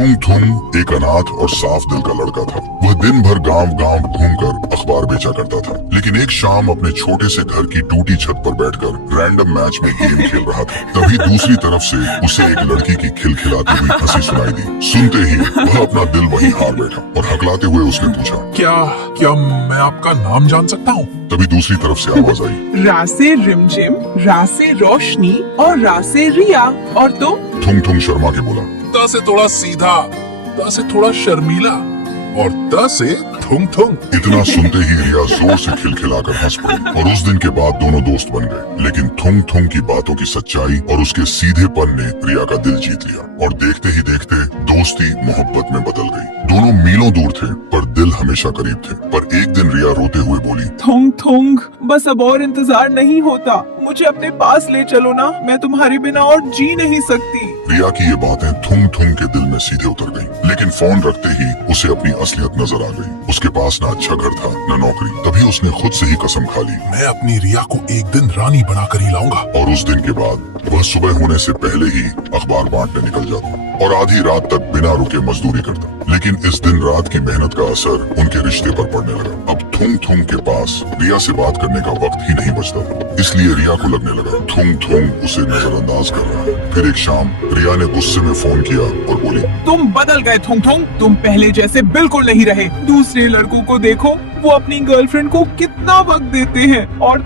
थुंग थुंग एक अनाथ और साफ दिल का लड़का था। वह दिन भर गांव गांव घूमकर अखबार बेचा करता था, लेकिन एक शाम अपने छोटे से घर की टूटी छत पर बैठकर रैंडम मैच में गेम खेल रहा था। तभी दूसरी तरफ से उसे एक लड़की की खिलखिलाती हुई हंसी सुनाई दी। सुनते ही वह अपना दिल वहीं हार बैठा और हकलाते हुए उसने पूछा, क्या क्या मैं आपका नाम जान सकता हूँ? तभी दूसरी तरफ से आवाज आई, रा से रिमझिम, रा से रोशनी और रा से रिया। और तुम? थुंग थुंग शर्मा के बोला। द से थोड़ा सीधा, द से थोड़ा शर्मीला और द से थुंग थुंग। इतना सुनते ही रिया जोर से खिलखिलाकर हंस पड़ी और उस दिन के बाद दोनों दोस्त बन गए। लेकिन थुंग थुंग की बातों की सच्चाई और उसके सीधेपन ने रिया का दिल जीत लिया और देखते ही देखते दोस्ती मोहब्बत में बदल गई। दोनों मीलों दूर थे पर दिल हमेशा करीब थे। पर एक दिन रिया रोते हुए बोली, थुंग थुंग, बस अब और इंतजार नहीं होता, मुझे अपने पास ले चलो ना, मैं तुम्हारे बिना और जी नहीं सकती। रिया की ये बातें थुंग थुंग के दिल में सीधे उतर गईं। लेकिन फोन रखते ही उसे अपनी असलियत नजर आ गई। उसके पास न अच्छा घर था न नौकरी। तभी उसने खुद से ही कसम खा ली, मैं अपनी रिया को एक दिन रानी बनाकर ही लाऊंगा। और उस दिन के बाद वह सुबह होने से पहले ही अखबार बांटने निकल जाता और आधी रात तक बिना रुके मजदूरी करता। लेकिन इस दिन रात की मेहनत का असर उनके रिश्ते पर पड़ने लगा। अब थुंग थुंग के पास रिया से बात करने का वक्त ही नहीं बचता था। इसलिए रिया को लगने लगा थुंग थुंग उसे नजरअंदाज कर रहा है। फिर एक शाम रिया ने गुस्से में फोन किया और बोली, तुम बदल गए थुंग थुंग, तुम पहले जैसे बिल्कुल नहीं रहे। दूसरे लड़कों को देखो, वो अपनी गर्लफ्रेंड को कितना वक्त देते हैं, और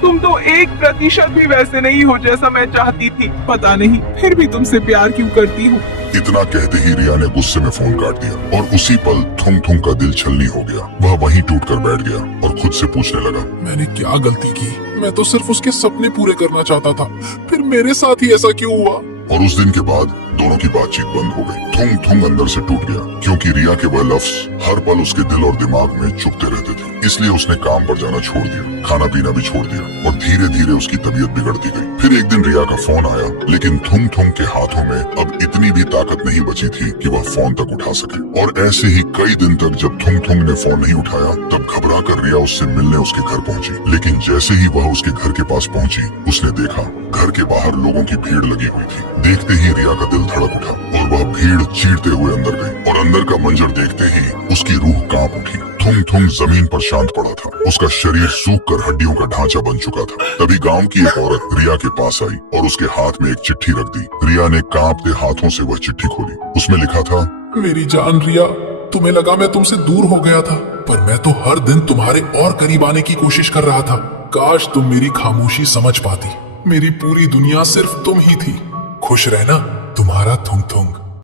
तुम तो 1% भी वैसे नहीं हो जैसा मैं चाहती थी। पता नहीं फिर भी तुमसे प्यार क्यों करती हूँ। इतना कहते ही रिया ने गुस्से में फोन काट दिया और उसी पल थुंग थुंग का दिल छलनी हो गया। वह वहीं टूटकर बैठ गया और खुद से पूछने लगा, मैंने क्या गलती की? मैं तो सिर्फ उसके सपने पूरे करना चाहता था, फिर मेरे साथ ही ऐसा क्यों हुआ? और उस दिन के बाद दोनों की बातचीत बंद हो गई। थुंग थुंग अंदर से टूट गया क्योंकि रिया के वह लफ्ज हर पल उसके दिल और दिमाग में चुभते रहते थे। इसलिए उसने काम पर जाना छोड़ दिया, खाना पीना भी छोड़ दिया और धीरे धीरे उसकी तबीयत बिगड़ती गई। फिर एक दिन रिया का फोन आया, लेकिन थुंग थुंग के हाथों में अब इतनी भी ताकत नहीं बची थी कि वह फोन तक उठा सके। और ऐसे ही कई दिन तक जब थुंग थुंग ने फोन नहीं उठाया, तब घबराकर रिया उससे मिलने उसके घर पहुंची। लेकिन जैसे ही वह उसके घर के पास पहुंची, उसने देखा घर के बाहर लोगों की भीड़ लगी हुई थी। देखते ही रिया का दिल धड़क उठा और वह भीड़ चीरते हुए अंदर गई। और अंदर का मंजर देखते ही उसकी रूह कांप उठी। थुंग थुंग जमीन पर शांत पड़ा था, उसका शरीर सूख कर हड्डियों का ढांचा बन चुका था। तभी गांव की एक औरत रिया के पास आई और उसके हाथ में एक चिट्ठी रख दी। रिया ने कांपते हाथों से वह चिट्ठी खोली। उसमें लिखा था, मेरी जान रिया, तुम्हें लगा मैं तुमसे दूर हो गया था, पर मैं तो हर दिन तुम्हारे और करीब आने की कोशिश कर रहा था। काश तुम मेरी खामोशी समझ पाती। मेरी पूरी दुनिया सिर्फ तुम ही थी। खुश रहना, तुम्हारा थुंग थुंग।